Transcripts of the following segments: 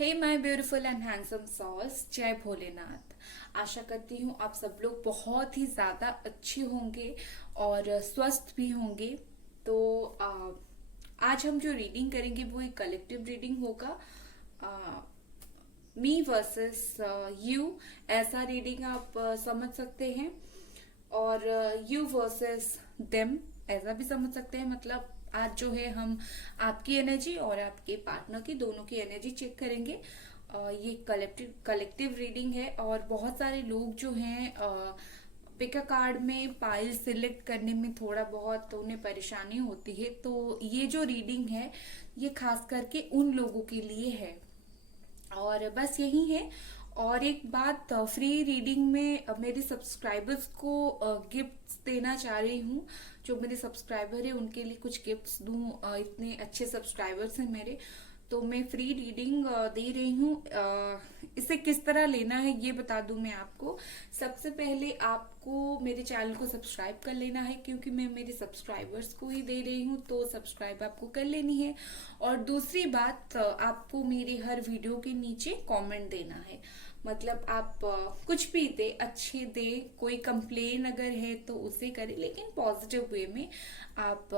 Hey my beautiful and handsome souls, जय भोलेनाथ। आशा करती हूँ आप सब लोग बहुत ही ज़्यादा अच्छे होंगे और स्वस्थ भी होंगे। तो आज हम जो रीडिंग करेंगे वो एक कलेक्टिव रीडिंग होगा। मी वर्सेस यू, ऐसा रीडिंग आप समझ सकते हैं। और यू वर्सेस देम ऐसा भी समझ सकते हैं। मतलब आज जो है हम आपकी एनर्जी और आपके पार्टनर की, दोनों की एनर्जी चेक करेंगे। ये कलेक्टिव कलेक्टिव रीडिंग है और बहुत सारे लोग जो हैं पिक अ कार्ड में पाइल सिलेक्ट करने में थोड़ा बहुत उन्हें परेशानी होती है। तो ये जो रीडिंग है ये खास करके उन लोगों के लिए है और बस यही है। और एक बात, फ्री रीडिंग में मेरे सब्सक्राइबर्स को गिफ्ट्स देना चाह रही हूँ। जो मेरे सब्सक्राइबर है उनके लिए कुछ गिफ्ट्स दूँ। इतने अच्छे सब्सक्राइबर्स हैं मेरे, तो मैं फ्री रीडिंग दे रही हूँ। इसे किस तरह लेना है ये बता दूं मैं आपको। सबसे पहले आपको मेरे चैनल को सब्सक्राइब कर लेना है, क्योंकि मैं मेरे सब्सक्राइबर्स को ही दे रही हूँ, तो सब्सक्राइब आपको कर लेनी है। और दूसरी बात, आपको मेरे हर वीडियो के नीचे कमेंट देना है। मतलब आप कुछ भी दे, अच्छे दे, कोई कंप्लेन अगर है तो उसे करें, लेकिन पॉजिटिव वे में आप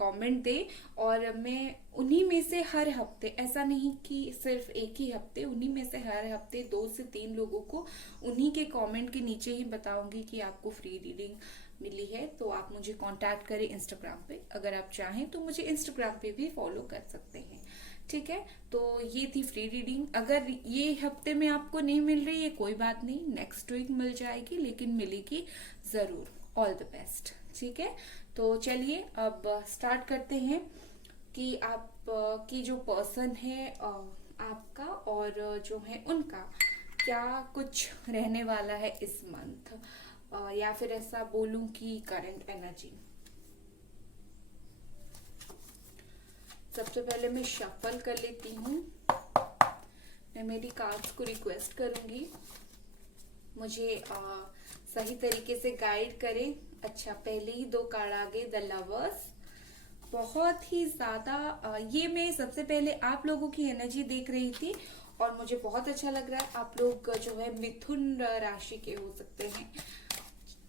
कमेंट दे। और मैं उन्हीं में से हर हफ्ते, ऐसा नहीं कि सिर्फ एक ही हफ्ते, उन्हीं में से हर हफ्ते 2 से 3 लोगों को उन्हीं के कमेंट के नीचे ही बताऊंगी कि आपको फ्री रीडिंग मिली है। तो आप मुझे कांटेक्ट करें इंस्टाग्राम पे। अगर आप चाहें तो मुझे इंस्टाग्राम पे भी फॉलो कर सकते हैं। ठीक है, तो ये थी फ्री रीडिंग। अगर ये हफ्ते में आपको नहीं मिल रही है कोई बात नहीं, नेक्स्ट वीक मिल जाएगी, लेकिन मिलेगी जरूर। All the best. ठीक है, तो चलिए अब स्टार्ट करते हैं कि आप की जो पर्सन है आपका और जो है उनका क्या कुछ रहने वाला है इस मंथ, या फिर ऐसा बोलूं कि करंट एनर्जी। सबसे पहले मैं शफल कर लेती हूँ। मैं मेरी कार्ड्स को रिक्वेस्ट करूंगी मुझे सही तरीके से गाइड करें। अच्छा, पहले ही 2 कार्ड आ गए, द लवर्स। बहुत ही ज्यादा ये मैं सबसे पहले आप लोगों की एनर्जी देख रही थी और मुझे बहुत अच्छा लग रहा है। आप लोग जो है मिथुन राशि के हो सकते हैं।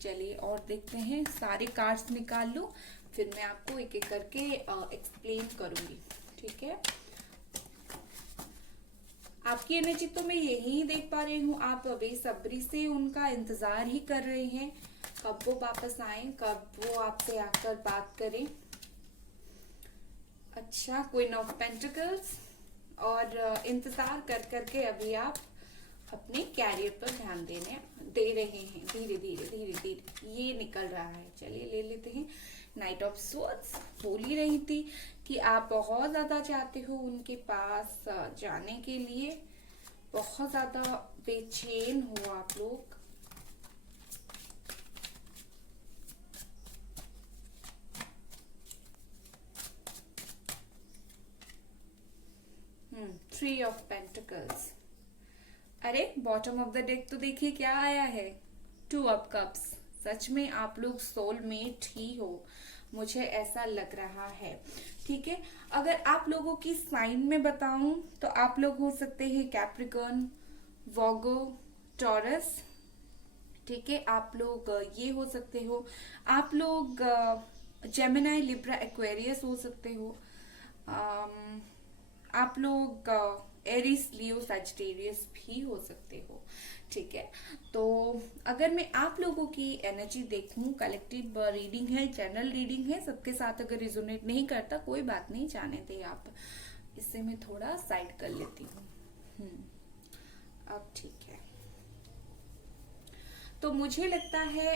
चलिए और देखते हैं, सारे कार्ड्स निकाल लूं, फिर मैं आपको एक एक करके एक्सप्लेन करूंगी। ठीक है, आपकी एनर्जी तो मैं यही देख पा रही हूँ। आप बेसब्री से उनका इंतजार ही कर रहे हैं, कब वो वापस आए, कब वो आपसे आकर बात करें। अच्छा, क्वीन ऑफ पेंटिकल्स। और इंतजार कर करके अभी आप अपने कैरियर पर ध्यान दे रहे हैं। धीरे धीरे धीरे धीरे ये निकल रहा है। चलिए ले लेते हैं नाइट ऑफ स्वॉर्ड्स। बोल ही रही थी कि आप बहुत ज्यादा चाहते हो उनके पास जाने के लिए, बहुत ज्यादा बेचैन हो आप लोग। Three of pentacles. अरे बॉटम ऑफ द डेक तो देखिए क्या आया है, 2 ऑफ कप्स। सच में आप लोग सोलमेट ही हो, मुझे ऐसा लग रहा है। ठीक है, अगर आप लोगों की साइन में बताऊं तो आप लोग हो सकते हैं कैप्रिकॉर्न, वॉगो, टॉरस। ठीक है, आप लोग ये हो सकते हो, आप लोग जेमिनाई, लिब्रा, एक्वेरियस हो सकते हो। आप लोग एरिस, लियो, सैजिटेरियस भी हो सकते हो। ठीक है, तो अगर मैं आप लोगों की एनर्जी देखूं, कलेक्टिव रीडिंग है, जनरल रीडिंग है, सबके साथ अगर रिजोनेट नहीं करता कोई बात नहीं, जाने दे आप। इससे मैं थोड़ा साइड कर लेती हूँ। अब ठीक है, तो मुझे लगता है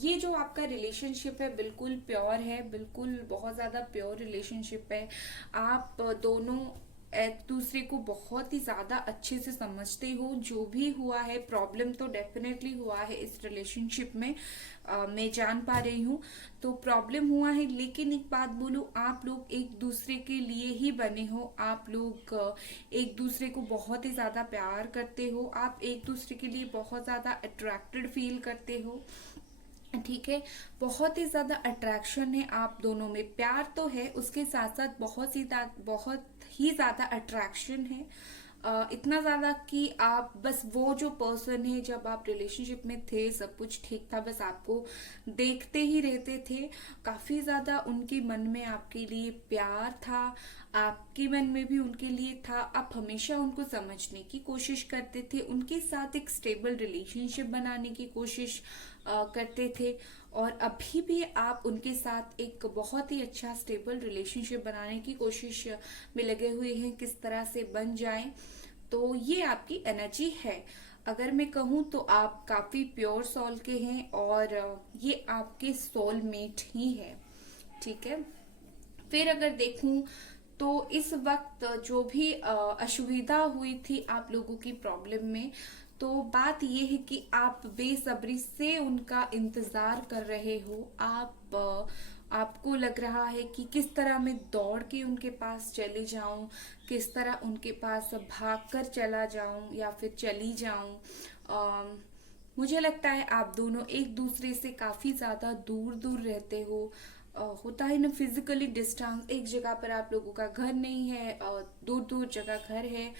ये जो आपका रिलेशनशिप है बिल्कुल प्योर है, बिल्कुल बहुत ज्यादा प्योर रिलेशनशिप है। आप दोनों एक दूसरे को बहुत ही ज्यादा अच्छे से समझते हो। जो भी हुआ है, प्रॉब्लम तो डेफिनेटली हुआ है इस रिलेशनशिप में, मैं जान पा रही हूँ। तो प्रॉब्लम हुआ है, लेकिन एक बात बोलूं, आप लोग एक दूसरे के लिए ही बने हो। आप लोग एक दूसरे को बहुत ही ज्यादा प्यार करते हो, आप एक दूसरे के लिए बहुत ज्यादा अट्रैक्टेड फील करते हो। ठीक है, बहुत ही ज्यादा अट्रैक्शन है आप दोनों में, प्यार तो है, उसके साथ साथ बहुत ही ज्यादा अट्रैक्शन है, इतना ज्यादा कि आप बस वो जो पर्सन है, जब आप रिलेशनशिप में थे सब कुछ ठीक था, बस आपको देखते ही रहते थे। काफी ज्यादा उनके मन में आपके लिए प्यार था, आपके मन में भी उनके लिए था। आप हमेशा उनको समझने की कोशिश करते थे, उनके साथ एक स्टेबल रिलेशनशिप बनाने की कोशिश करते थे, और अभी भी आप उनके साथ एक बहुत ही अच्छा स्टेबल रिलेशनशिप बनाने की कोशिश में लगे हुए हैं, किस तरह से बन जाए। तो ये आपकी एनर्जी है। अगर मैं कहूँ तो आप काफी प्योर सोल के हैं, और ये आपके सोलमेट ही है, ठीक है। फिर अगर देखूं तो इस वक्त जो भी असुविधा हुई थी आप लोगों की प्रॉब्लम में, तो बात ये है कि आप बेसब्री से उनका इंतजार कर रहे हो। आपको लग रहा है कि किस तरह मैं दौड़ के उनके पास चले जाऊं, किस तरह उनके पास भागकर चला जाऊं या फिर चली जाऊं। मुझे लगता है आप दोनों एक दूसरे से काफी ज्यादा दूर दूर रहते हो। होता है ना, फिजिकली डिस्टेंस, एक जगह पर आप लोगों का घर नहीं है, दूर दूर जगह घर है।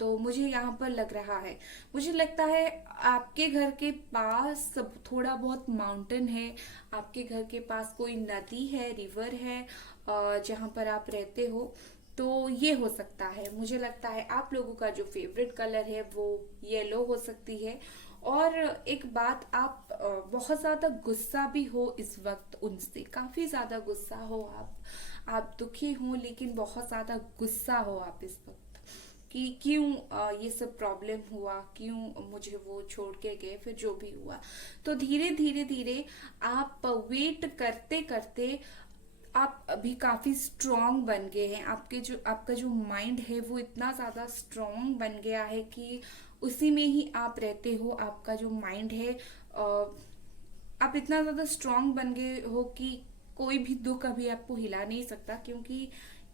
तो मुझे यहाँ पर लग रहा है, मुझे लगता है आपके घर के पास सब थोड़ा बहुत माउंटेन है, आपके घर के पास कोई नदी है, रिवर है, जहाँ पर आप रहते हो। तो ये हो सकता है। मुझे लगता है आप लोगों का जो फेवरेट कलर है वो येलो हो सकती है। और एक बात, आप बहुत ज्यादा गुस्सा भी हो इस वक्त उनसे, काफी ज्यादा गुस्सा हो आप दुखी हो, लेकिन बहुत ज्यादा गुस्सा हो आप इस वक्त कि क्यों ये सब प्रॉब्लम हुआ, क्यों मुझे वो छोड़ के गए, फिर जो भी हुआ। तो धीरे धीरे धीरे आप वेट करते करते आप अभी काफी स्ट्रांग बन गए हैं। आपका जो माइंड है वो इतना ज्यादा स्ट्रांग बन गया है कि उसी में ही आप रहते हो। आपका जो माइंड है, आप इतना ज्यादा स्ट्रांग बन गए हो कि कोई भी दुख अभी आपको हिला नहीं सकता, क्योंकि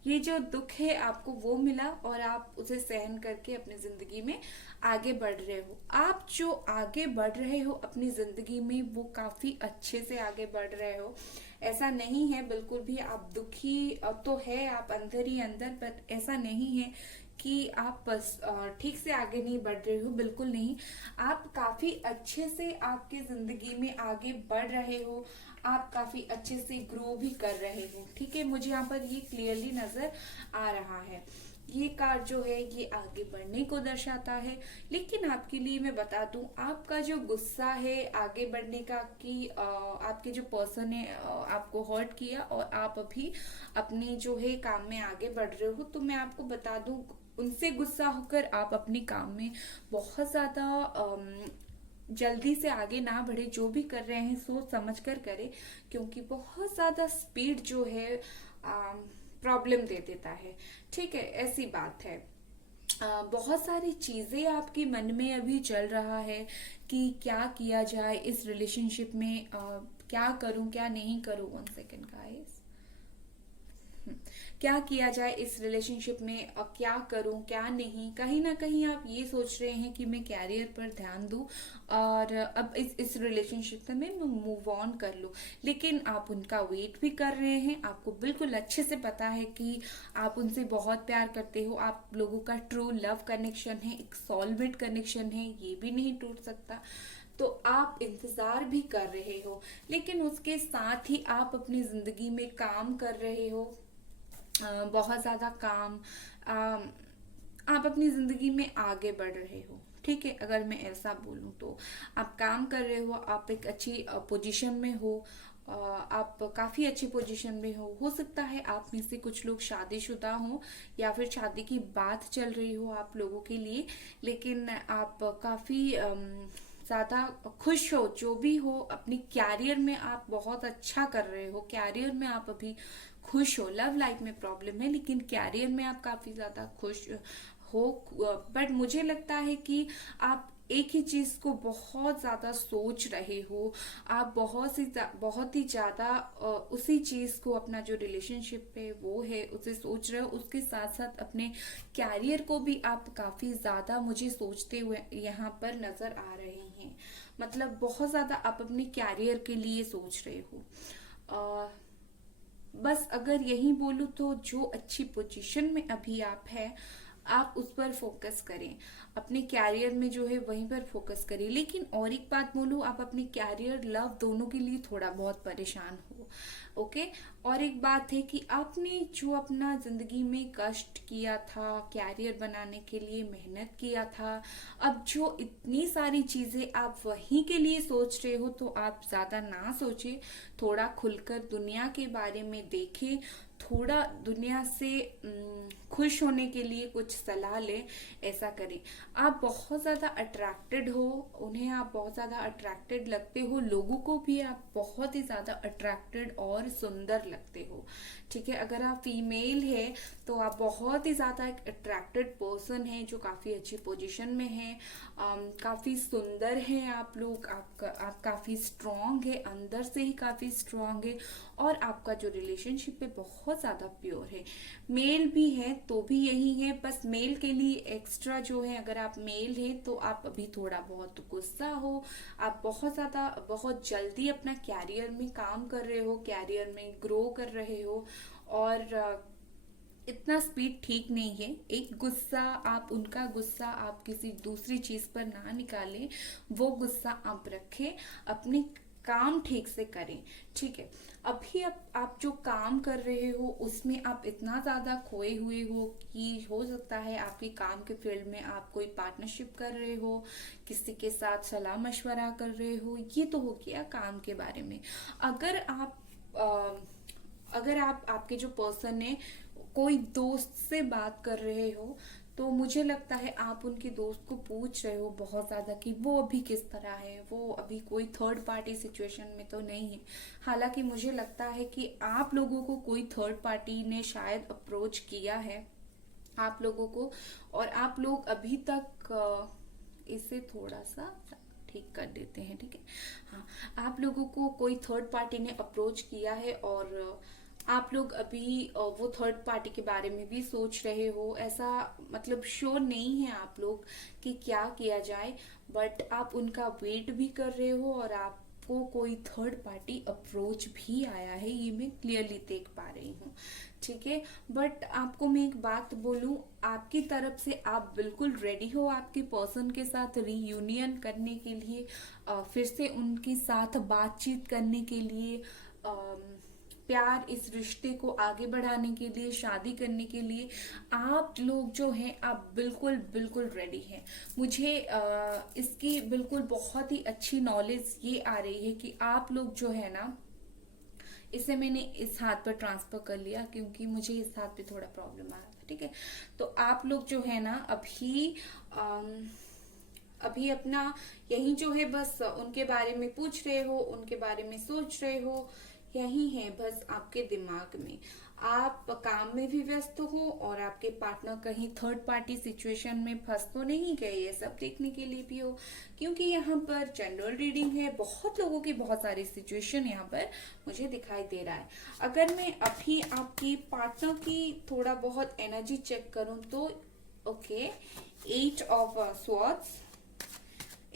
ये जो दुख है आपको वो मिला और आप उसे सहन करके अपनी जिंदगी में आगे बढ़ रहे हो। आप जो आगे बढ़ रहे हो अपनी जिंदगी में, वो काफी अच्छे से आगे बढ़ रहे हो। ऐसा नहीं है बिल्कुल भी आप दुखी तो है आप अंदर ही अंदर, पर ऐसा नहीं है कि आप बस ठीक से आगे नहीं बढ़ रहे हो, बिल्कुल नहीं। आप काफी अच्छे से आपकी जिंदगी में आगे बढ़ रहे हो, आप काफी अच्छे से ग्रो भी कर रहे हो, ठीक है। मुझे यहाँ पर ये क्लियरली नजर आ रहा है। ये कार्ड जो है ये आगे बढ़ने को दर्शाता है। लेकिन आपके लिए मैं बता दूं, आपका जो गुस्सा है आगे बढ़ने का कि आपके जो पर्सन ने आपको हर्ट किया और आप अभी अपने जो है काम में आगे बढ़ रहे हो, तो मैं आपको बता दूं, उनसे गुस्सा होकर आप अपने काम में बहुत ज्यादा जल्दी से आगे ना बढ़े। जो भी कर रहे हैं सोच समझ कर करें, क्योंकि बहुत ज्यादा स्पीड जो है प्रॉब्लम दे देता है, ठीक है। ऐसी बात है। बहुत सारी चीजें आपके मन में अभी चल रहा है कि क्या किया जाए इस रिलेशनशिप में, क्या करूं क्या नहीं करूं। 1 सेकेंड गाइस, क्या किया जाए इस रिलेशनशिप में, क्या करूं क्या नहीं। कहीं ना कहीं आप ये सोच रहे हैं कि मैं कैरियर पर ध्यान दूं और अब इस रिलेशनशिप से मैं मूव ऑन कर लूं, लेकिन आप उनका वेट भी कर रहे हैं। आपको बिल्कुल अच्छे से पता है कि आप उनसे बहुत प्यार करते हो, आप लोगों का ट्रू लव कनेक्शन है, एक सोलमेट कनेक्शन है, ये भी नहीं टूट सकता। तो आप इंतजार भी कर रहे हो, लेकिन उसके साथ ही आप अपनी जिंदगी में काम कर रहे हो, बहुत ज्यादा काम। आप अपनी जिंदगी में आगे बढ़ रहे हो, ठीक है। अगर मैं ऐसा बोलूं तो आप काम कर रहे हो, आप एक अच्छी पोजीशन में हो, आप काफी अच्छी पोजीशन में हो सकता है आप में से कुछ लोग शादीशुदा हो या फिर शादी की बात चल रही हो आप लोगों के लिए, लेकिन आप काफी ज्यादा खुश हो। जो भी हो, अपनी कैरियर में आप बहुत अच्छा कर रहे हो, कैरियर में आप अभी खुश हो। लव लाइफ में प्रॉब्लम है, लेकिन कैरियर में आप काफी ज्यादा खुश हो। बट मुझे लगता है कि आप एक ही चीज को बहुत ज्यादा सोच रहे हो, आप बहुत ही ज्यादा उसी चीज को, अपना जो रिलेशनशिप है वो है उसे सोच रहे हो। उसके साथ साथ अपने कैरियर को भी आप काफी ज्यादा मुझे सोचते हुए यहाँ पर नजर आ रहे हैं। मतलब बहुत ज्यादा आप अपने कैरियर के लिए सोच रहे हो। बस अगर यही बोलूँ तो जो अच्छी पोजीशन में अभी आप है, आप उस पर फोकस करें, अपने कैरियर में जो है वहीं पर फोकस करें। लेकिन और एक बात बोलूँ, आप अपने कैरियर लव दोनों के लिए थोड़ा बहुत परेशान हो, ओके। और एक बात है कि आपने जो अपना जिंदगी में कष्ट किया था, कैरियर बनाने के लिए मेहनत किया था, अब जो इतनी सारी चीजें आप वहीं के लिए सोच रहे हो, तो आप ज्यादा ना सोचे, थोड़ा खुलकर दुनिया के बारे में देखें, थोड़ा दुनिया से खुश होने के लिए कुछ सलाह ले, ऐसा करें। आप बहुत ज्यादा अट्रैक्टेड हो, उन्हें आप बहुत ज्यादा अट्रैक्टेड लगते हो, लोगों को भी आप बहुत ही ज्यादा अट्रैक्टेड और सुंदर लगते हो, ठीक है। अगर आप फीमेल है तो आप बहुत ही ज्यादा एक अट्रैक्टेड पर्सन है, जो काफी अच्छी पोजीशन में है, काफी सुंदर है आप लोग, आप काफी स्ट्रांग है, अंदर से ही काफी स्ट्रांग है, और आपका जो रिलेशनशिप है बहुत ज्यादा प्योर है। मेल भी है तो भी यही है, बस मेल के लिए एक्स्ट्रा जो है, अगर आप मेल है तो आप अभी थोड़ा बहुत गुस्सा हो, आप बहुत जल्दी अपना कैरियर में काम कर रहे हो, कैरियर में ग्रो कर रहे हो, और इतना स्पीड ठीक नहीं है। एक गुस्सा उनका गुस्सा आप किसी दूसरी चीज पर ना निकालें, वो गुस्सा आप रखें, अपने काम ठीक से करें, ठीक है। अभी आप जो काम कर रहे हो उसमें आप इतना ज्यादा खोए हुए हो कि हो सकता है आपके काम के फील्ड में आप कोई पार्टनरशिप कर रहे हो, किसी के साथ सलाह मशवरा कर रहे हो, ये तो हो गया काम के बारे में। अगर आप आपके जो पर्सन है कोई दोस्त से बात कर रहे हो, तो मुझे लगता है आप उनके दोस्त को पूछ रहे हो बहुत ज्यादा कि वो अभी किस तरह है, वो अभी कोई थर्ड पार्टी सिचुएशन में तो नहीं है। हालांकि मुझे लगता है कि आप लोगों को कोई थर्ड पार्टी ने शायद अप्रोच किया है आप लोगों को, और आप लोग अभी तक इसे थोड़ा सा ठीक कर देते हैं, ठीक है। हाँ, आप लोगों को कोई थर्ड पार्टी ने अप्रोच किया है, और आप लोग अभी वो थर्ड पार्टी के बारे में भी सोच रहे हो, ऐसा मतलब श्योर नहीं है आप लोग कि क्या किया जाए, बट आप उनका वेट भी कर रहे हो, और आपको कोई थर्ड पार्टी अप्रोच भी आया है, ये मैं क्लियरली देख पा रही हूँ, ठीक है। बट आपको मैं एक बात बोलूं, आपकी तरफ से आप बिल्कुल रेडी हो आपके पर्सन के साथ रीयूनियन करने के लिए, फिर से उनके साथ बातचीत करने के लिए, प्यार इस रिश्ते को आगे बढ़ाने के लिए, शादी करने के लिए आप लोग जो हैं आप बिल्कुल बिल्कुल रेडी हैं। मुझे इसकी बिल्कुल बहुत ही अच्छी नॉलेज ये आ रही है कि आप लोग जो है ना, इसे मैंने इस हाथ पर ट्रांसफर कर लिया क्योंकि मुझे इस हाथ पे थोड़ा प्रॉब्लम आ रहा था, ठीक है। तो आप लोग जो है ना अभी अपना यही जो है बस उनके बारे में पूछ रहे हो, उनके बारे में सोच रहे हो, यही है बस आपके दिमाग में। आप काम में भी व्यस्त हो, और आपके पार्टनर कहीं थर्ड पार्टी सिचुएशन में फंस तो नहीं गए, ये सब देखने के लिए भी हो, क्योंकि यहाँ पर जनरल रीडिंग है, बहुत लोगों की बहुत सारी सिचुएशन यहाँ पर मुझे दिखाई दे रहा है। अगर मैं अभी आपकी पार्टनर की थोड़ा बहुत एनर्जी चेक करूं तो okay, 8 of swords,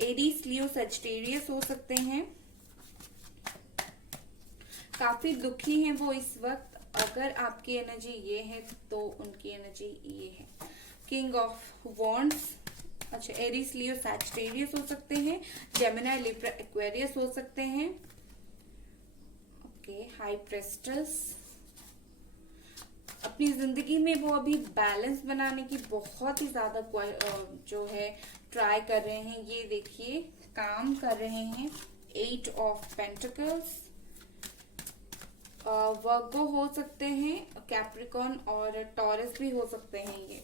Aries, Leo, Sagittarius हो सकते हैं, काफी दुखी हैं वो इस वक्त। अगर आपकी एनर्जी ये है तो उनकी एनर्जी ये है। किंग ऑफ वॉन्ड्स, अच्छा, एरीज, लियो, सैजिटेरियस हो सकते हैं, जेमिनी, लिब्रा, एक्वेरियस हो सकते हैं, ओके। हाई प्रेस्टेस, अपनी जिंदगी में वो अभी बैलेंस बनाने की बहुत ही ज्यादा जो है ट्राई कर रहे हैं, ये देखिए काम कर रहे हैं। 8 ऑफ पेंटिकल्स, वर्गो हो सकते हैं, कैप्रिकॉन और टॉरस भी हो सकते हैं ये।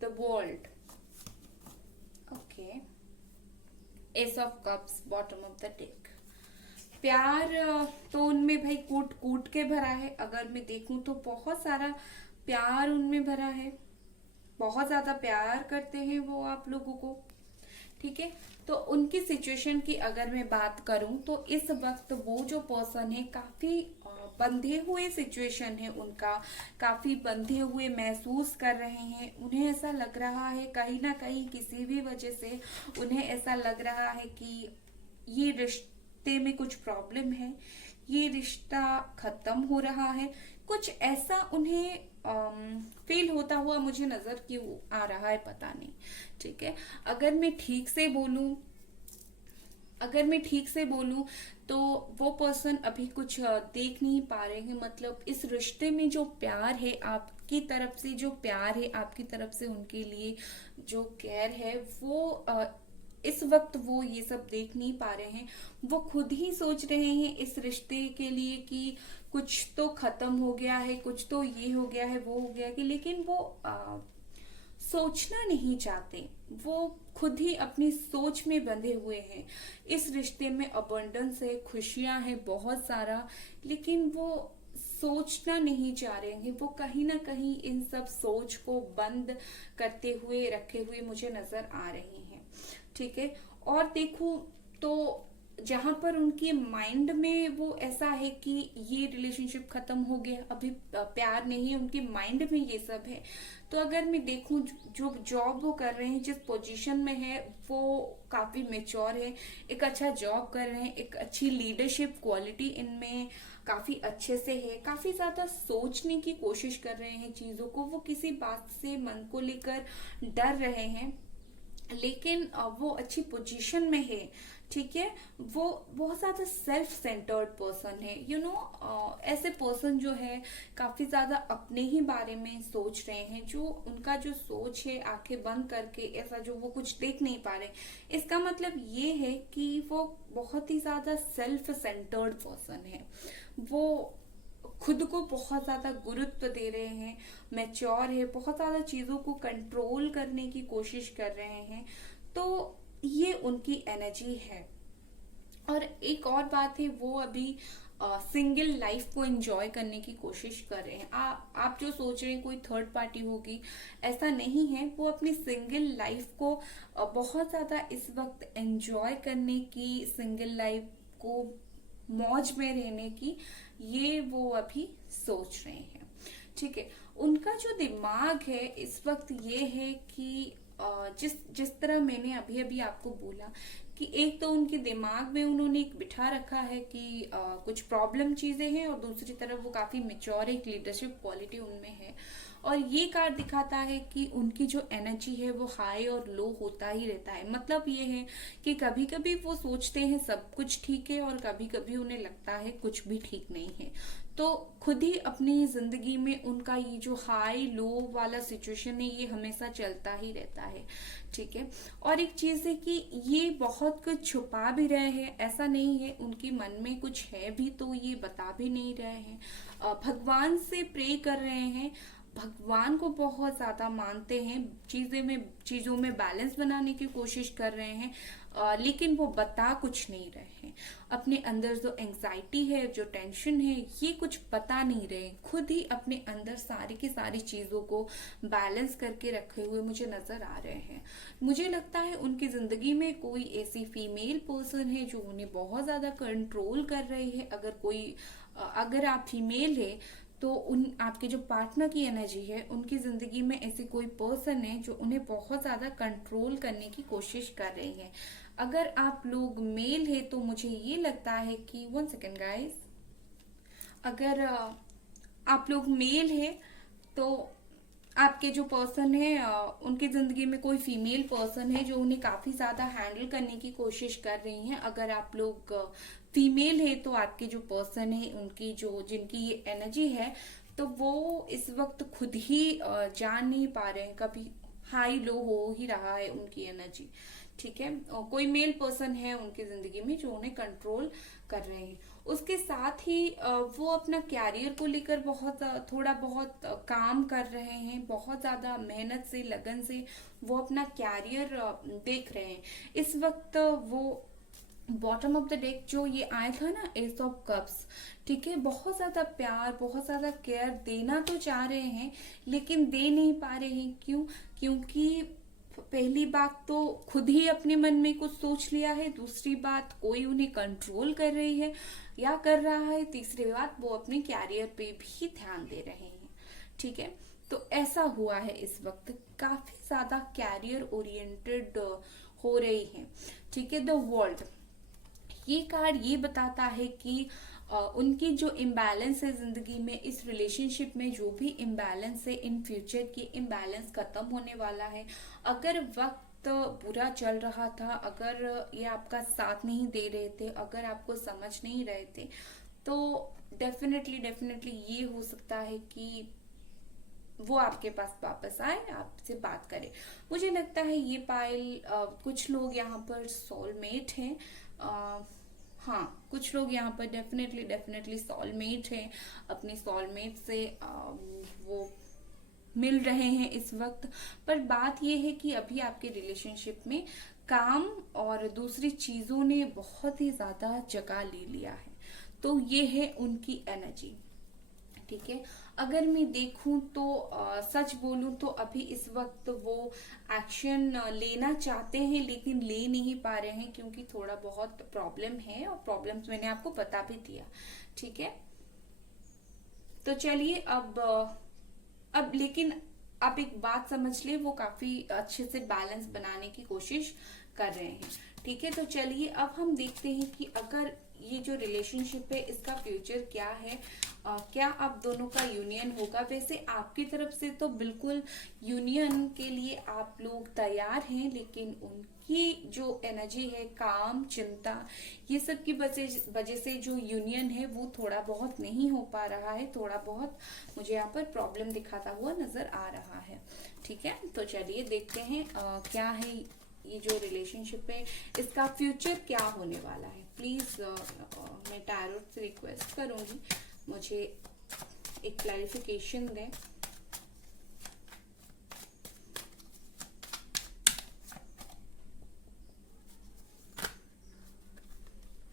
The world, okay. S of cups, bottom of the deck. प्यार तो उनमें भाई कूट कूट के भरा है, अगर मैं देखूं तो बहुत सारा प्यार उनमें भरा है, बहुत ज्यादा प्यार करते हैं वो आप लोगों को, ठीक है। तो उनकी सिचुएशन की अगर मैं बात करूं तो इस वक्त वो जो पर्सन है काफी बंधे हुए सिचुएशन है उनका, काफी बंधे हुए महसूस कर रहे हैं। उन्हें ऐसा लग रहा है कहीं ना कहीं किसी भी वजह से उन्हें ऐसा लग रहा है कि ये रिश्ते में कुछ प्रॉब्लम है, ये रिश्ता खत्म हो रहा है, कुछ ऐसा उन्हें फील होता हुआ मुझे नजर क्यों आ रहा है पता नहीं। ठीक है, अगर मैं ठीक से बोलूं, अगर मैं ठीक से बोलूं तो वो पर्सन अभी कुछ देख नहीं पा रहे हैं। मतलब इस रिश्ते में जो प्यार है, आपकी तरफ से जो प्यार है, आपकी तरफ से उनके लिए जो केयर है, वो इस वक्त वो ये सब देख नहीं पा रहे हैं। वो खुद ही सोच रहे हैं इस रिश्ते के लिए कि कुछ तो खत्म हो गया है, कुछ तो ये हो गया है, वो हो गया है, कि लेकिन वो सोचना नहीं चाहते। वो खुद ही अपनी सोच में बंधे हुए हैं। इस रिश्ते में अबंडेंस है, खुशियां हैं बहुत सारा, लेकिन वो सोचना नहीं चाह रहे हैं। वो कहीं ना कहीं इन सब सोच को बंद करते हुए रखे हुए मुझे नजर आ रही हैं। ठीक है, और देखो तो जहां पर उनके माइंड में वो ऐसा है कि ये रिलेशनशिप खत्म हो गया, अभी प्यार नहीं है, उनके माइंड में ये सब है। तो अगर मैं देखूं जो जॉब वो कर रहे हैं, जिस पोजीशन में है, वो काफी मेच्योर है, एक अच्छा जॉब कर रहे हैं, एक अच्छी लीडरशिप क्वालिटी इनमें काफी अच्छे से है, काफी ज्यादा सोचने की कोशिश कर रहे हैं चीजों को। वो किसी बात से मन को लेकर डर रहे हैं, लेकिन वो अच्छी पोजीशन में है। ठीक है, वो बहुत ज्यादा सेल्फ सेंटर्ड पर्सन है। ऐसे पर्सन जो है काफी ज्यादा अपने ही बारे में सोच रहे हैं। जो उनका जो सोच है, आंखें बंद करके ऐसा जो वो कुछ देख नहीं पा रहे, इसका मतलब ये है कि वो बहुत ही ज्यादा सेल्फ सेंटर्ड पर्सन है। वो खुद को बहुत ज्यादा गुरुत्व दे रहे हैं, मैच्योर है, बहुत ज्यादा चीजों को कंट्रोल करने की कोशिश कर रहे हैं। तो ये उनकी एनर्जी है। और एक और बात है, वो अभी सिंगल लाइफ को एंजॉय करने की कोशिश कर रहे हैं। आप जो सोच रहे हैं कोई थर्ड पार्टी होगी, ऐसा नहीं है। वो अपनी सिंगल लाइफ को बहुत ज्यादा इस वक्त एंजॉय करने की, सिंगल लाइफ को मौज में रहने की, ये वो अभी सोच रहे हैं। ठीक है, उनका जो दिमाग है इस वक्त ये है कि जिस जिस तरह मैंने अभी अभी आपको बोला कि एक तो उनके दिमाग में उन्होंने एक बिठा रखा है कि कुछ प्रॉब्लम चीजें हैं, और दूसरी तरफ वो काफी मेच्योर, एक लीडरशिप क्वालिटी उनमें है। और ये कार्ड दिखाता है कि उनकी जो एनर्जी है वो हाई और लो होता ही रहता है। मतलब ये है कि कभी कभी वो सोचते हैं सब कुछ ठीक है, और कभी कभी उन्हें लगता है कुछ भी ठीक नहीं है। तो खुद ही अपनी जिंदगी में उनका ये जो हाई लो वाला सिचुएशन है, ये हमेशा चलता ही रहता है। ठीक है, और एक चीज है कि ये बहुत कुछ छुपा भी रहे हैं, ऐसा नहीं है। उनके मन में कुछ है भी तो ये बता भी नहीं रहे हैं। भगवान से प्रे कर रहे हैं, भगवान को बहुत ज्यादा मानते हैं, चीजों में बैलेंस बनाने की कोशिश कर रहे हैं, लेकिन वो बता कुछ नहीं रहे हैं। अपने अंदर जो एंजाइटी है, जो टेंशन है, ये कुछ बता नहीं रहे। खुद ही अपने अंदर सारी की सारी चीजों को बैलेंस करके रखे हुए मुझे नजर आ रहे हैं। मुझे लगता है उनकी जिंदगी में कोई ऐसी फीमेल पर्सन है जो उन्हें बहुत ज्यादा कंट्रोल कर रही है। अगर आप फीमेल है तो आपके जो पार्टनर की एनर्जी है, उनकी जिंदगी में ऐसी कोई पर्सन है जो उन्हें बहुत ज्यादा कंट्रोल करने की कोशिश कर रही है। अगर आप लोग मेल है तो मुझे ये लगता है कि 1 सेकेंड गाइस, अगर आप लोग मेल है तो आपके जो पर्सन है, उनकी जिंदगी में कोई फीमेल पर्सन है जो उन्हें काफी ज्यादा हैंडल करने की कोशिश कर रही है। अगर आप लोग फीमेल है तो आपके जो पर्सन है, उनकी जिनकी ये एनर्जी है, तो वो इस वक्त खुद ही जान नहीं पा रहे हैं, कभी हाई लो हो ही रहा है उनकी एनर्जी। ठीक है, कोई मेल पर्सन है उनकी जिंदगी में जो उन्हें कंट्रोल कर रहे हैं। उसके साथ ही वो अपना कैरियर को लेकर थोड़ा बहुत काम कर रहे हैं, बहुत ज्यादा मेहनत से, लगन से वो अपना कैरियर देख रहे हैं। इस वक्त वो बॉटम ऑफ द डेक जो ये आया था ना, एस ऑफ कप्स, ठीक है, बहुत ज्यादा प्यार, बहुत ज्यादा केयर देना तो चाह रहे हैं, लेकिन दे नहीं पा रहे हैं। क्योंकि पहली बात तो खुद ही अपने मन में कुछ सोच लिया है, दूसरी बात कोई उन्हें कंट्रोल कर रही है या कर रहा है, तीसरी बात वो अपने कैरियर पे भी ध्यान दे रहे हैं। ठीक है, तो ऐसा हुआ है इस वक्त, काफी ज्यादा कैरियर ओरिएंटेड हो रही है। ठीक है, द वर्ल्ड, ये कार्ड ये बताता है कि उनकी जो इम्बैलेंस है जिंदगी में, इस रिलेशनशिप में जो भी इम्बैलेंस है, इन फ्यूचर की इम्बैलेंस खत्म होने वाला है। अगर वक्त बुरा चल रहा था, अगर ये आपका साथ नहीं दे रहे थे, अगर आपको समझ नहीं रहे थे, तो डेफिनेटली ये हो सकता है कि वो आपके पास वापस आए, आपसे बात करे। मुझे लगता है ये पाइल कुछ लोग यहाँ पर सोलमेट हैं। हाँ, कुछ लोग यहाँ पर डेफिनेटली सोलमेट हैं, अपने सोलमेट से वो मिल रहे हैं इस वक्त। पर बात ये है कि अभी आपके रिलेशनशिप में काम और दूसरी चीजों ने बहुत ही ज्यादा जगह ले लिया है, तो ये है उनकी एनर्जी। ठीक है, अगर मैं देखूं तो सच बोलूं तो अभी इस वक्त वो एक्शन लेना चाहते हैं लेकिन ले नहीं पा रहे हैं, क्योंकि थोड़ा बहुत प्रॉब्लम है, और प्रॉब्लम्स मैंने आपको बता भी दिया। ठीक है, तो चलिए अब लेकिन आप एक बात समझ ले, वो काफी अच्छे से बैलेंस बनाने की कोशिश कर रहे हैं। ठीक है, तो चलिए अब हम देखते हैं कि अगर ये जो रिलेशनशिप है इसका फ्यूचर क्या है, क्या आप दोनों का यूनियन होगा। वैसे आपकी तरफ से तो बिल्कुल यूनियन के लिए आप लोग तैयार हैं, लेकिन उनकी जो एनर्जी है, काम, चिंता, ये सब की वजह से जो यूनियन है वो थोड़ा बहुत नहीं हो पा रहा है, थोड़ा बहुत मुझे यहाँ पर प्रॉब्लम दिखाता हुआ नजर आ रहा है। ठीक है, तो चलिए देखते हैं क्या है ये जो रिलेशनशिप है, इसका फ्यूचर क्या होने वाला है। प्लीज मैं टैरो से रिक्वेस्ट करूंगी, मुझे एक क्लैरिफिकेशन दें।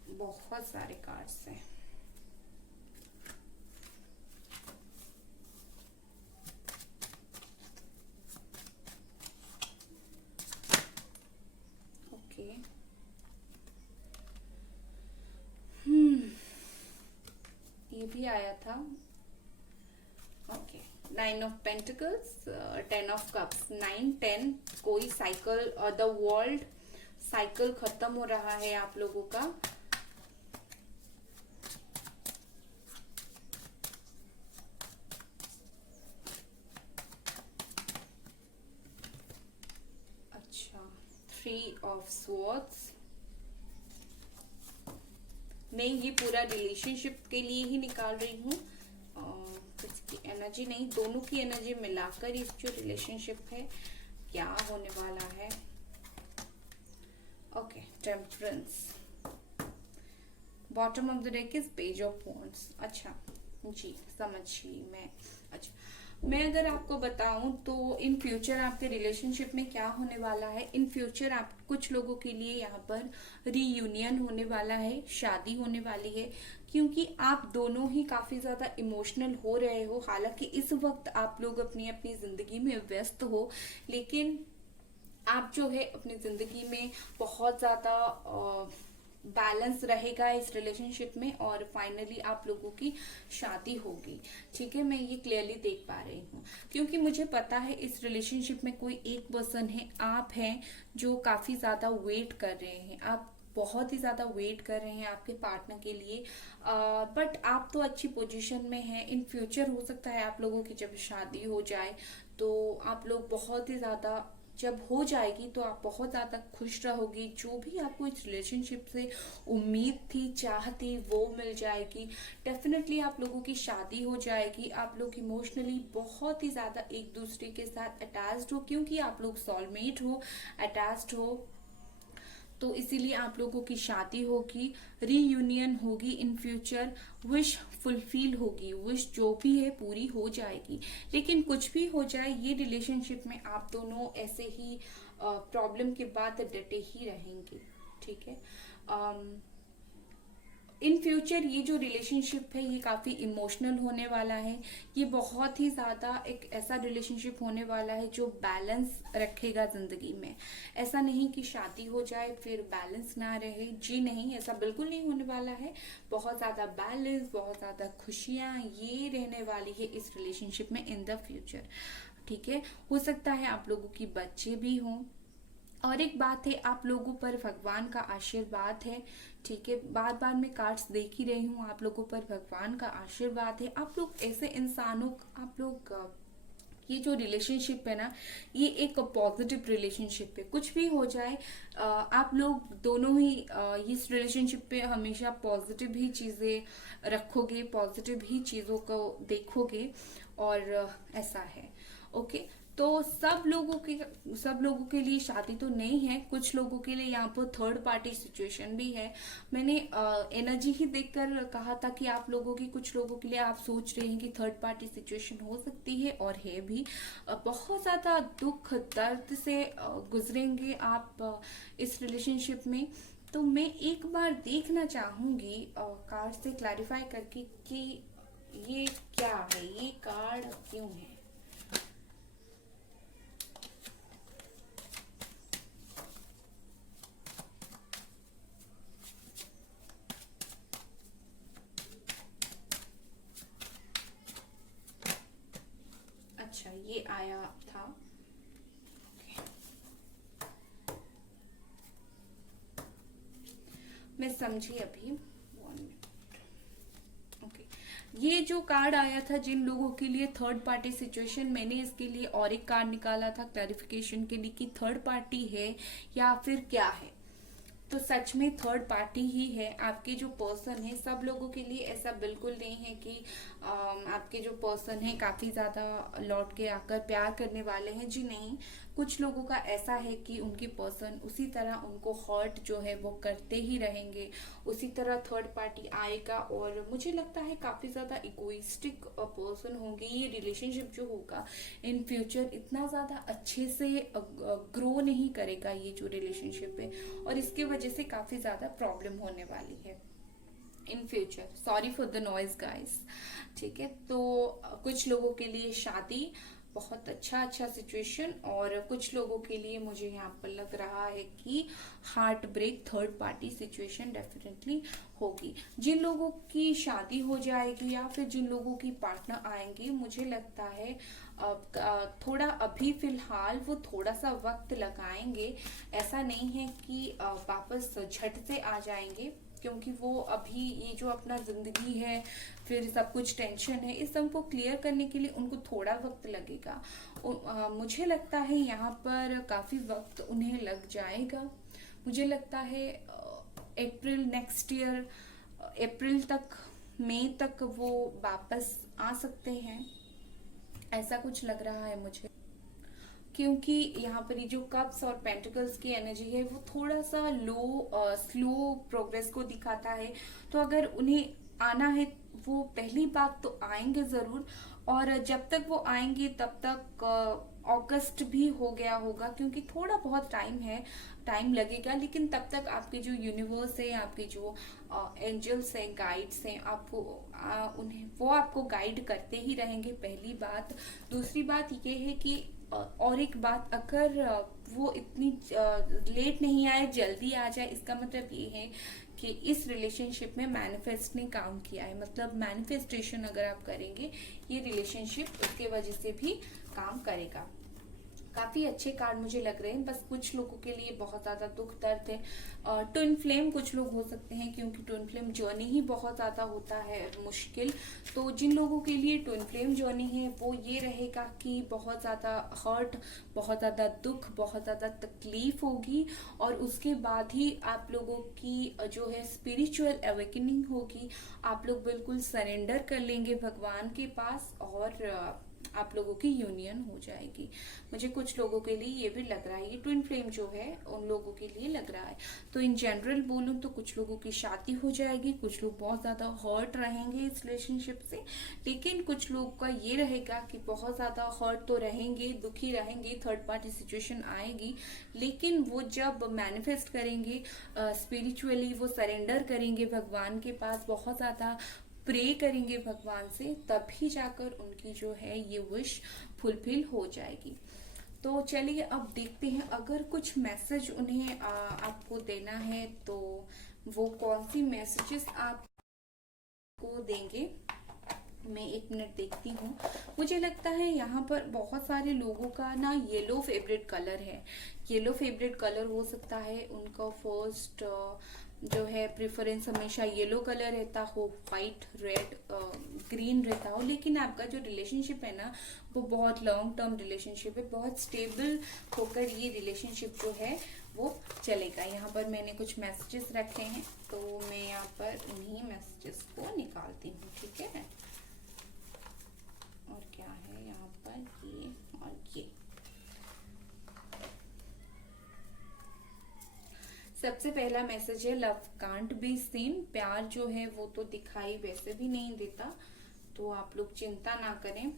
बहुत सारे कार्ड्स हैं। ओके, ये भी आया था। Okay, 9 of pentacles, 10 of cups, 9, 10, कोई साइकिल और द वर्ल्ड, साइकिल खत्म हो रहा है आप लोगों का। अच्छा, 3 ऑफ स्वॉर्ड्स, मैं ये पूरा रिलेशनशिप के लिए ही निकाल रही हूँ, इसकी एनर्जी नहीं, दोनों की एनर्जी मिलाकर इस जो रिलेशनशिप है क्या होने वाला है। Okay, temperance, bottom of the deck is page of wands. अच्छा जी, समझी मैं। अच्छा, मैं अगर आपको बताऊं तो इन फ्यूचर आपके रिलेशनशिप में क्या होने वाला है, इन फ्यूचर आप कुछ लोगों के लिए यहाँ पर रीयूनियन होने वाला है, शादी होने वाली है, क्योंकि आप दोनों ही काफी ज्यादा इमोशनल हो रहे हो। हालांकि इस वक्त आप लोग अपनी अपनी जिंदगी में व्यस्त हो, लेकिन आप जो है अपनी जिंदगी में बहुत ज्यादा बैलेंस रहेगा इस रिलेशनशिप में, और फाइनली आप लोगों की शादी होगी। ठीक है, मैं ये क्लियरली देख पा रही हूँ, क्योंकि मुझे पता है इस रिलेशनशिप में कोई एक पर्सन है, आप हैं, जो काफी ज्यादा वेट कर रहे हैं, आप बहुत ही ज्यादा वेट कर रहे हैं आपके पार्टनर के लिए। बट आप तो अच्छी पोजीशन में हैं। इन फ्यूचर हो सकता है आप लोगों की जब शादी हो जाए तो आप लोग बहुत ही ज्यादा, जब हो जाएगी तो आप बहुत ज्यादा खुश रहोगी। जो भी आपको इस रिलेशनशिप से उम्मीद थी, चाह थी, वो मिल जाएगी। डेफिनेटली आप लोगों की शादी हो जाएगी। आप लोग इमोशनली बहुत ही ज्यादा एक दूसरे के साथ अटैच्ड हो, क्योंकि आप लोग सोलमेट हो, अटैच्ड हो, तो इसीलिए आप लोगों की शादी होगी, रीयूनियन होगी इन फ्यूचर, विश फुलफिल होगी, विश जो भी है पूरी हो जाएगी। लेकिन कुछ भी हो जाए, ये रिलेशनशिप में आप दोनों ऐसे ही प्रॉब्लम के बाद डटे ही रहेंगे। ठीक है, इन फ्यूचर ये जो रिलेशनशिप है ये काफ़ी इमोशनल होने वाला है। ये बहुत ही ज़्यादा एक ऐसा रिलेशनशिप होने वाला है जो बैलेंस रखेगा ज़िंदगी में। ऐसा नहीं कि शादी हो जाए फिर बैलेंस ना रहे, जी नहीं, ऐसा बिल्कुल नहीं होने वाला है। बहुत ज़्यादा बैलेंस, बहुत ज़्यादा खुशियाँ ये रहने वाली है इस रिलेशनशिप में इन द फ्यूचर। ठीक है, हो सकता है आप लोगों की बच्चे भी हों। और एक बात है, आप लोगों पर भगवान का आशीर्वाद है। ठीक है, बार बार मैं कार्ड्स देख ही रही हूँ, आप लोगों पर भगवान का आशीर्वाद है। आप लोग ऐसे इंसानों, आप लोग ये जो रिलेशनशिप है ना, ये एक पॉजिटिव रिलेशनशिप है। कुछ भी हो जाए आप लोग दोनों ही इस रिलेशनशिप पे हमेशा पॉजिटिव ही चीज़ें रखोगे, पॉजिटिव ही चीज़ों को देखोगे, और ऐसा है। ओके, तो सब लोगों के लिए शादी तो नहीं है, कुछ लोगों के लिए यहाँ पर थर्ड पार्टी सिचुएशन भी है। मैंने एनर्जी ही देखकर कहा था कि आप लोगों की, कुछ लोगों के लिए आप सोच रहे हैं कि थर्ड पार्टी सिचुएशन हो सकती है, और है भी। बहुत ज्यादा दुख दर्द से गुजरेंगे आप इस रिलेशनशिप में। तो मैं एक बार देखना चाहूंगी कार्ड से क्लैरिफाई करके कि ये क्या है, ये कार्ड क्यों है। अच्छा, ये आया था। मैं समझी अभी। ओके, ये जो कार्ड आया था जिन लोगों के लिए थर्ड पार्टी सिचुएशन, मैंने इसके लिए और एक कार्ड निकाला था क्लैरिफिकेशन के लिए कि थर्ड पार्टी है या फिर क्या है। तो सच में थर्ड पार्टी ही है। आपके जो पर्सन है, सब लोगों के लिए ऐसा बिल्कुल नहीं है कि आपके जो पर्सन है काफी ज्यादा लौट के आकर प्यार करने वाले हैं, जी नहीं। कुछ लोगों का ऐसा है कि उनके पर्सन उसी तरह उनको हर्ट जो है वो करते ही रहेंगे, उसी तरह थर्ड पार्टी आएगा। और मुझे लगता है काफी ज्यादा इगोइस्टिक पर्सन होंगे। ये रिलेशनशिप जो होगा इन फ्यूचर इतना ज्यादा अच्छे से ग्रो नहीं करेगा ये जो रिलेशनशिप है, और इसके वजह से काफी ज्यादा प्रॉब्लम होने वाली है in future. Sorry for the noise guys. ठीक है, तो कुछ लोगों के लिए शादी बहुत अच्छा सिचुएशन, और कुछ लोगों के लिए मुझे यहाँ पर लग रहा है कि heart break third party situation definitely होगी। जिन लोगों की शादी हो जाएगी या फिर जिन लोगों की पार्टनर आएंगे, मुझे लगता है थोड़ा अभी फिलहाल वो थोड़ा सा वक्त लगाएंगे। ऐसा नहीं है कि वापस झट से आ जाएंगे, क्योंकि वो अभी ये जो अपना जिंदगी है, फिर सब कुछ टेंशन है, इस सब को क्लियर करने के लिए उनको थोड़ा वक्त लगेगा। मुझे लगता है यहाँ पर काफी वक्त उन्हें लग जाएगा। मुझे लगता है अप्रैल नेक्स्ट ईयर, अप्रैल तक, मई तक वो वापस आ सकते हैं, ऐसा कुछ लग रहा है मुझे। क्योंकि यहाँ पर ये जो कप्स और पेंटिकल्स की एनर्जी है वो थोड़ा सा स्लो प्रोग्रेस को दिखाता है। तो अगर उन्हें आना है, वो पहली बात तो आएंगे जरूर, और जब तक वो आएंगे तब तक अगस्त भी हो गया होगा, क्योंकि थोड़ा बहुत टाइम है, टाइम लगेगा। लेकिन तब तक आपके जो यूनिवर्स है, आपके जो एंजल्स हैं, गाइड्स हैं, आपको उन्हें वो आपको गाइड करते ही रहेंगे, पहली बात। दूसरी बात ये है कि और एक बात, अगर वो इतनी लेट नहीं आए, जल्दी आ जाए, इसका मतलब ये है कि इस रिलेशनशिप में मैनिफेस्ट ने काम किया है। मतलब मैनिफेस्टेशन अगर आप करेंगे, ये रिलेशनशिप उसके वजह से भी काम करेगा। काफी अच्छे कार्ड मुझे लग रहे हैं, बस कुछ लोगों के लिए बहुत ज्यादा दुख दर्द है। ट्विन फ्लेम कुछ लोग हो सकते हैं, क्योंकि ट्विन फ्लेम जर्नी ही बहुत ज्यादा होता है मुश्किल। तो जिन लोगों के लिए ट्विन फ्लेम जर्नी है, वो ये रहेगा कि बहुत ज्यादा हर्ट, बहुत ज्यादा दुख, बहुत ज्यादा तकलीफ होगी, और उसके बाद ही आप लोगों की जो है स्पिरिचुअल अवेकनिंग होगी। आप लोग बिल्कुल सरेंडर कर लेंगे भगवान के पास, और आप लोगों की यूनियन हो जाएगी। मुझे कुछ लोगों के लिए ये भी लग रहा है, ये ट्विन फ्लेम जो है उन लोगों के लिए लग रहा है। तो इन जनरल बोलूं तो कुछ लोगों की शादी हो जाएगी, कुछ लोग बहुत ज्यादा हर्ट रहेंगे इस रिलेशनशिप से, लेकिन कुछ लोगों का ये रहेगा कि बहुत ज्यादा हर्ट तो रहेंगे, दुखी रहेंगे, थर्ड पार्टी सिचुएशन आएगी, लेकिन वो जब मैनिफेस्ट करेंगे स्पिरिचुअली, वो सरेंडर करेंगे भगवान के पास, बहुत ज्यादा प्रे करेंगे भगवान से, तभी जाकर उनकी जो है ये विश फुलफिल हो जाएगी। तो चलिए अब देखते हैं अगर कुछ मैसेज उन्हें आपको देना है तो वो कौन सी मैसेजेस आपको देंगे। मैं एक मिनट देखती हूँ। मुझे लगता है यहाँ पर बहुत सारे लोगों का ना येलो फेवरेट कलर है। येलो फेवरेट कलर हो सकता है उनका फर्स्ट जो है प्रेफरेंस हमेशा येलो कलर रहता हो, व्हाइट, रेड, ग्रीन रहता हो, लेकिन आपका जो रिलेशनशिप है ना वो बहुत लॉन्ग टर्म रिलेशनशिप है, बहुत स्टेबल होकर ये रिलेशनशिप जो है वो चलेगा। यहाँ पर मैंने कुछ मैसेजेस रखे हैं तो मैं यहाँ पर उन्हीं मैसेजेस को निकालती हूँ, ठीक है। और क्या है यहाँ पर, ये और ये। सबसे पहला मैसेज है लव कांट बी सीन। प्यार जो है वो तो दिखाई वैसे भी नहीं देता, तो आप लोग चिंता ना करें।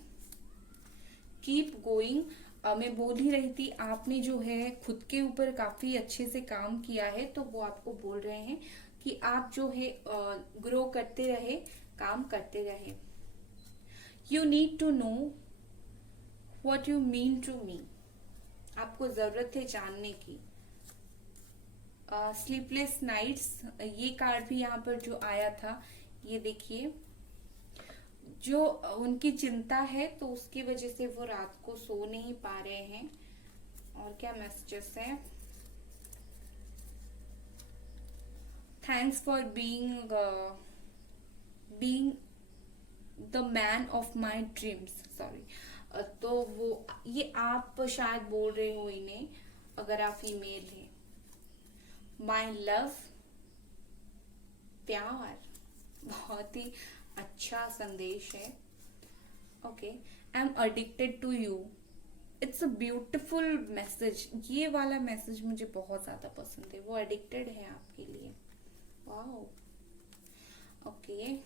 Keep going. मैं बोल ही रही थी, आपने जो है खुद के ऊपर काफी अच्छे से काम किया है, तो वो आपको बोल रहे हैं कि आप जो है ग्रो करते रहे, काम करते रहे। You need to know what you mean to me. आपको जरूरत है जानने की। स्लीपलेस नाइट्स, ये कार्ड भी यहाँ पर जो आया था, ये देखिए, जो उनकी चिंता है तो उसकी वजह से वो रात को सो नहीं पा रहे हैं। और क्या मैसेजेस है, thanks for being the man of my dreams. Sorry, तो वो ये आप शायद बोल रहे हो इन्हें, अगर आप फीमेल हैं। माई लव, प्यार, बहुत ही अच्छा संदेश है। Okay, I am addicted to you. It's a beautiful message. ये वाला मैसेज मुझे बहुत ज्यादा पसंद है, वो एडिक्टेड है आपके लिए। Wow, okay.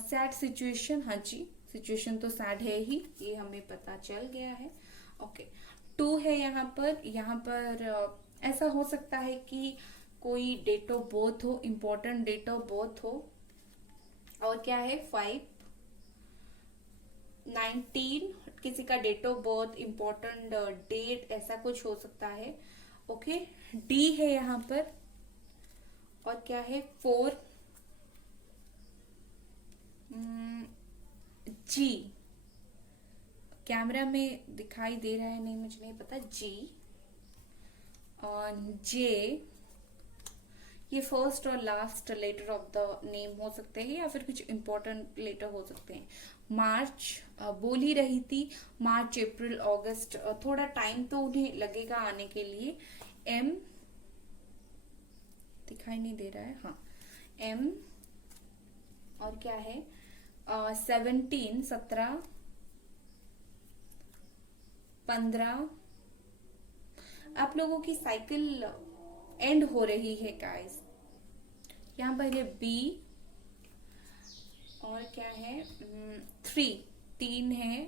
सैड सिचुएशन, हाँ जी, सिचुएशन तो सैड है ही, ये हमें पता चल गया है। ओके, 2 है यहाँ पर। यहाँ पर ऐसा हो सकता है कि कोई डेट ऑफ बर्थ हो, इम्पोर्टेंट डेट ऑफ बर्थ हो। और क्या है, 5, 19, किसी का date of birth, important date, ऐसा कुछ हो सकता है। ओके, डी है यहाँ पर। और क्या है, 4, जी, कैमरा में दिखाई दे रहा है नहीं, मुझे नहीं पता। जी और जे, ये फर्स्ट और last letter of the name हो सकते हैं या फिर कुछ इंपॉर्टेंट लेटर हो सकते हैं। मार्च, बोल ही रही थी, मार्च, अप्रैल, अगस्त, थोड़ा टाइम तो उन्हें लगेगा आने के लिए। एम, दिखाई नहीं दे रहा है, हाँ, एम। और क्या है, 17, 17, 15। आप लोगों की साइकिल एंड हो रही है गाइस। यहाँ पर है बी। और क्या है, 3 है।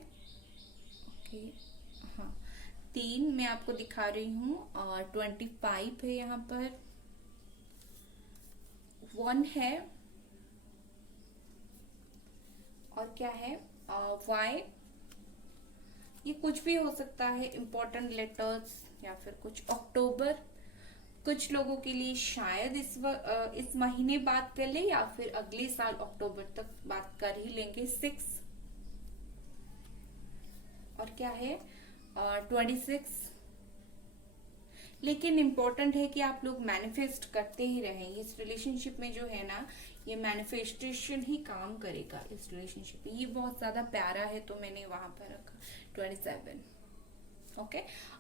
ओके, हाँ, 3 मैं आपको दिखा रही हूँ। और 25 है यहाँ पर। 1 है। और क्या है, वाई। ये कुछ भी हो सकता है, इंपॉर्टेंट लेटर्स या फिर कुछ। अक्टूबर, कुछ लोगों के लिए शायद इस महीने बात कर ले या फिर अगले साल अक्टूबर तक बात कर ही लेंगे। 6। और क्या है, 26। लेकिन इम्पोर्टेंट है कि आप लोग मैनिफेस्ट करते ही रहें। इस रिलेशनशिप में जो है ना, ये मैनिफेस्टेशन ही काम करेगा इस रिलेशनशिप में। ये बहुत ज्यादा प्यारा है तो मैंने वहां पर रखा 27। ओके,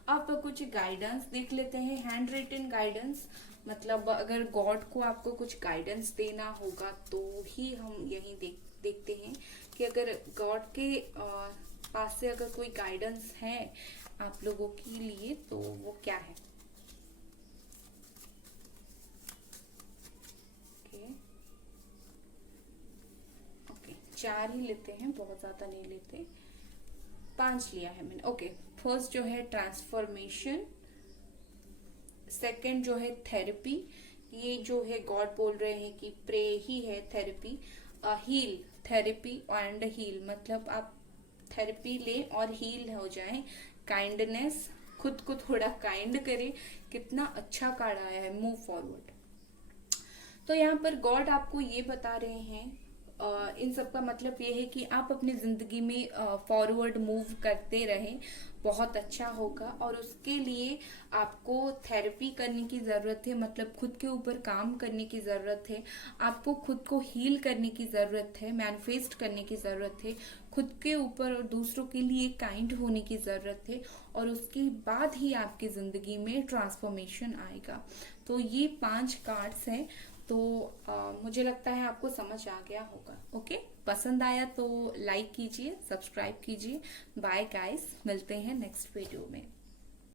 अब कुछ गाइडेंस देख लेते हैं, हैंड रिटन गाइडेंस। मतलब अगर गॉड को आपको कुछ गाइडेंस देना होगा तो ही हम यही देखते हैं कि अगर गॉड के पास से अगर कोई गाइडेंस है आप लोगों के लिए तो वो क्या है। ओके 4 ही लेते हैं, बहुत ज्यादा नहीं लेते, 5 लिया है मैंने। ओके फर्स्ट जो है ट्रांसफॉर्मेशन, सेकंड जो है थेरेपी, ये जो है गॉड बोल रहे हैं कि प्रे ही है therapy, heal therapy and heal, मतलब आप थेरेपी लें और हील हो जाएं। काइंडनेस, खुद को थोड़ा काइंड करें, कितना अच्छा कार्ड आया है, मूव फॉरवर्ड। तो यहाँ पर गॉड आपको ये बता रहे हैं, इन सब का मतलब ये है कि आप अपनी जिंदगी में फॉरवर्ड मूव करते रहें, बहुत अच्छा होगा। और उसके लिए आपको थेरेपी करने की जरूरत है, मतलब खुद के ऊपर काम करने की जरूरत है, आपको खुद को हील करने की जरूरत है, मैनिफेस्ट करने की जरूरत है, खुद के ऊपर और दूसरों के लिए काइंड होने की जरूरत है, और उसके बाद ही आपकी जिंदगी में ट्रांसफॉर्मेशन आएगा। तो ये 5 कार्ड्स हैं। तो मुझे लगता है आपको समझ आ गया होगा। ओके पसंद आया तो लाइक कीजिए, सब्सक्राइब कीजिए। बाय गाइस, मिलते हैं नेक्स्ट वीडियो में।